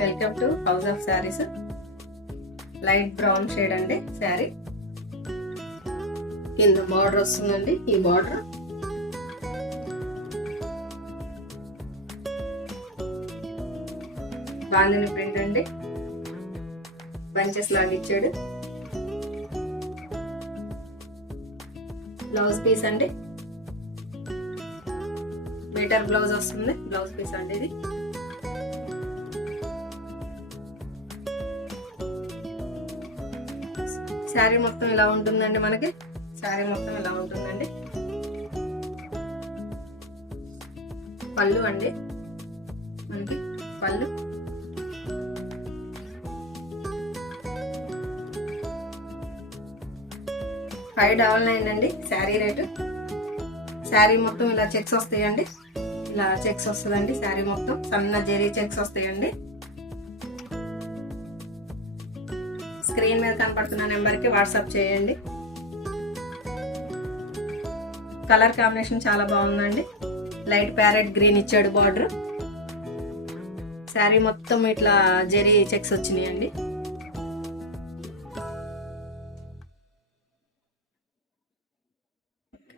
Welcome to house of saris. Light brown shade అండి శారీ. కింద border వస్తుందండి. ఈ బార్డర్ బాందిని ప్రింట్ అండి. బంచెస్ లాగా ఇచ్చాడు. బ్లౌజ్ పీస్ అండి. మీటర్ బ్లౌజ్ వస్తుంది. బ్లౌజ్ పీస్ అండి ఇది. శారీ మొత్తం ఇలా ఉంటుందండి. మనకి శారీ మొత్తం ఇలా ఉంటుందండి. పళ్ళు అండి. మనకి పళ్ళు $599 అండి శారీ రేటు. శారీ మొత్తం ఇలా చెక్స్ వస్తాయండి. ఇలా చెక్స్ వస్తుందండి. శారీ మొత్తం సన్న జెరీ చెక్స్ వస్తాయండి. స్క్రీన్ మీద కనపడుతున్న నెంబర్కి వాట్సాప్ చేయండి. కలర్ కాంబినేషన్ చాలా బాగుందండి. లైట్ ప్యారెట్ గ్రీన్ ఇచ్చాడు బార్డర్. శారీ మొత్తం ఇట్లా జెరీ చెక్స్ వచ్చినాయండి.